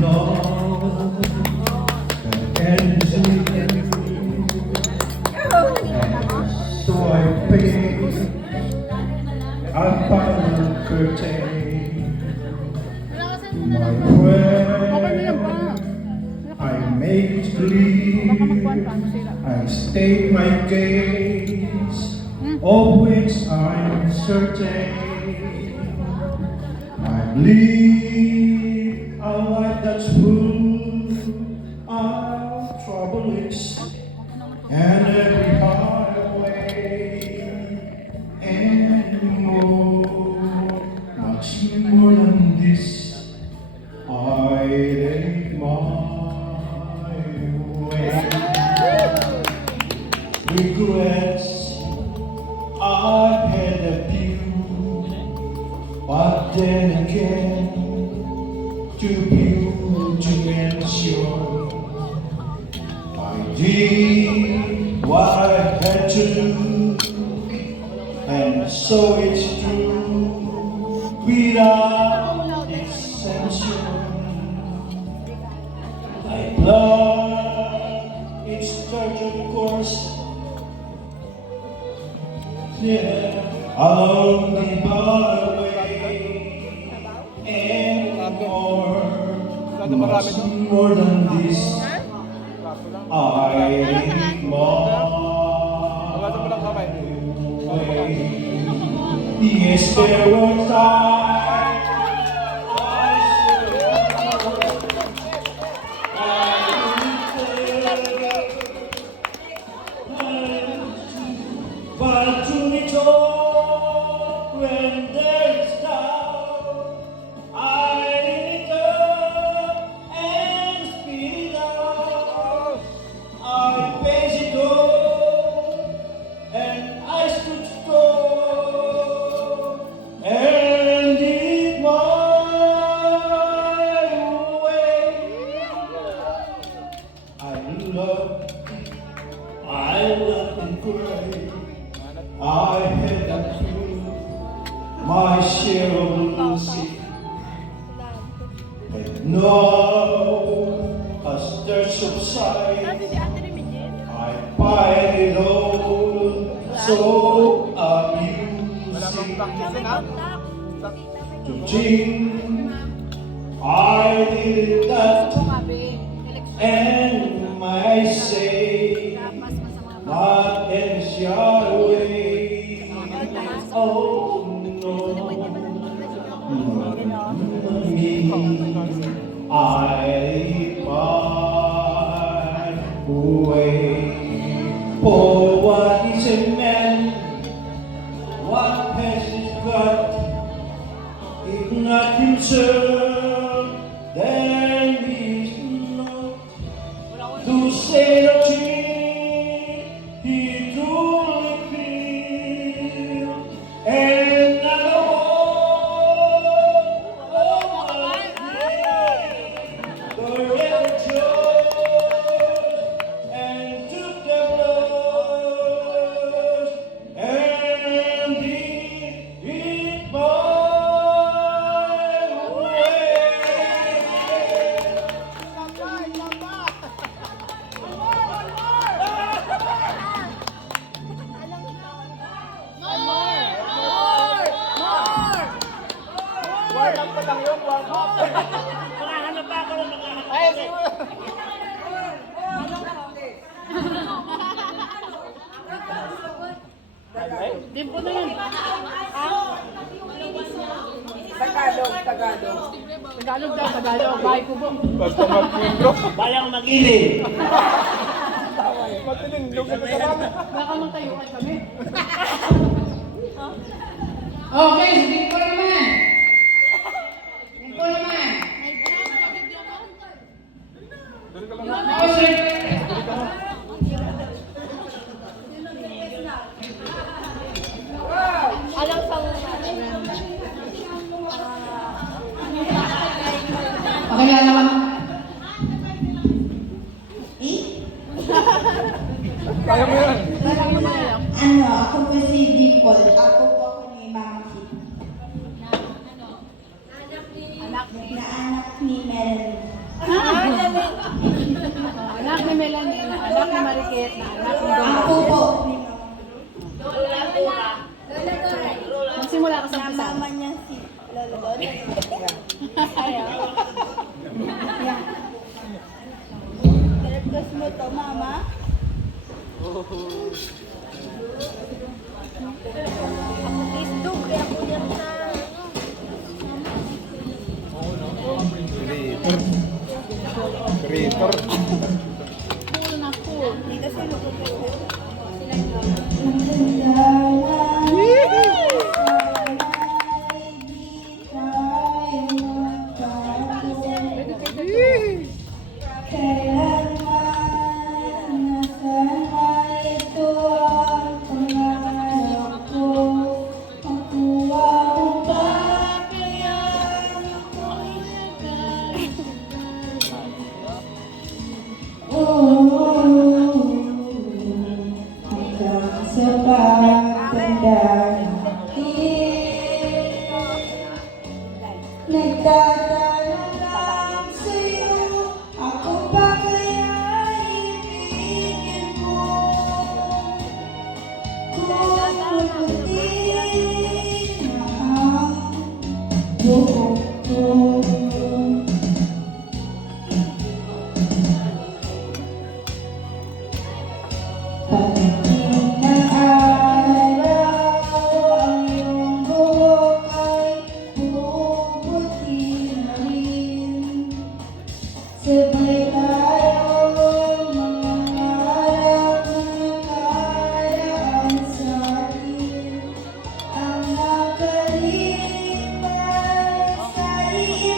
know and so I pay a final curtain. My friend, I make it clear, I state my case, of which I'm certain. I live a life that's full of troubles and every highway and more, much more than this. I take my way. Regrets, I had a few, but then again, too few to mention. I did what I had to do, and so it's true, without exemption. I plot its turtle course, yeah, along the byway, and much more than this. I need my way. Yes, there were times but to be told when there is doubt, I lift up and speak it out. I face it all, and I stood tall, and did my way. I love and pray. I had a few, my share of losing, but now as there subsides, I find it all so amusing to think I did that, and I say not in your way. Oh no, me, I find way. For what is a man? What has his got? If not himself, then he's not to say the truth. He truly feels, and I know forever chose and took the blows and did it my way. Warm pa lang yun, warm up. Makahanap pa ako ng makahanap. Ay, siguro. Dimpo na yun. Tagalog. Tagalog daw, Tagalog. Bahay ko po. Basta mag-intro. Bayang mag-ili. Matinindog na naman. Baka magtayuan kami. Okay, si Dimpo naman. Dimpo naman. Oh, sir. Alam sa Pakilala naman. Kaya mo yan. ako po si Dimple. Ako ni Mama Kit. Na anak ni Melanie. Anak ni Melanie, anak ni Mariket, na anak ni Ako Dora. po. Magsimula ka sa umpisa. Mama niya si Lola Dora. Yan. Karapkas mo to, mama. Ako isdog, kaya ako yan na. Creator. Cool na cool. Hindi kasi luto. Sa pagtanda nagdadala sa'yo, ako ba kaya ibigin mo? Kung mabuti na ang buhok ko. Pagdating ng araw, ang iyong buhok ay puputi na rin. Sabay